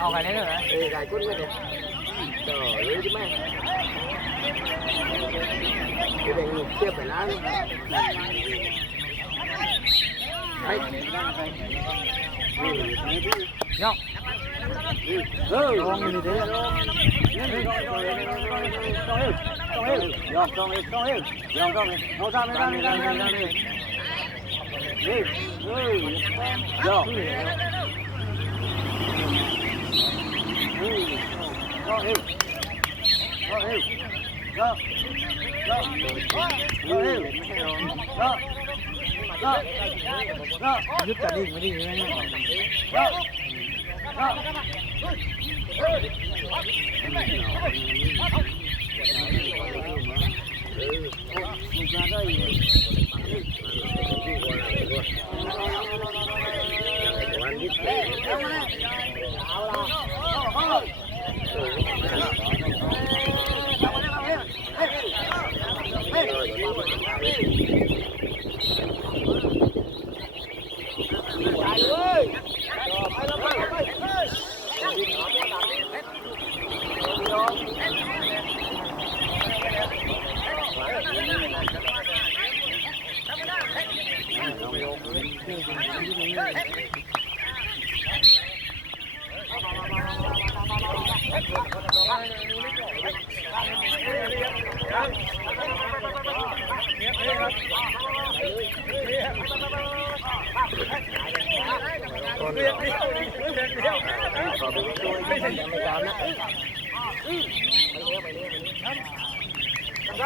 เอาไงได้เหรอไก่กุ้งไม่ได้ต่อเลยใช่ไหมจะเป็นเทียบไปแล้วไปยกลองนี่ดิยกต้องอีกยกต้องอีกเอาทำไม่ได้นี่ยกยึดแต่ดิ้งไม่ดิ้งเลยไป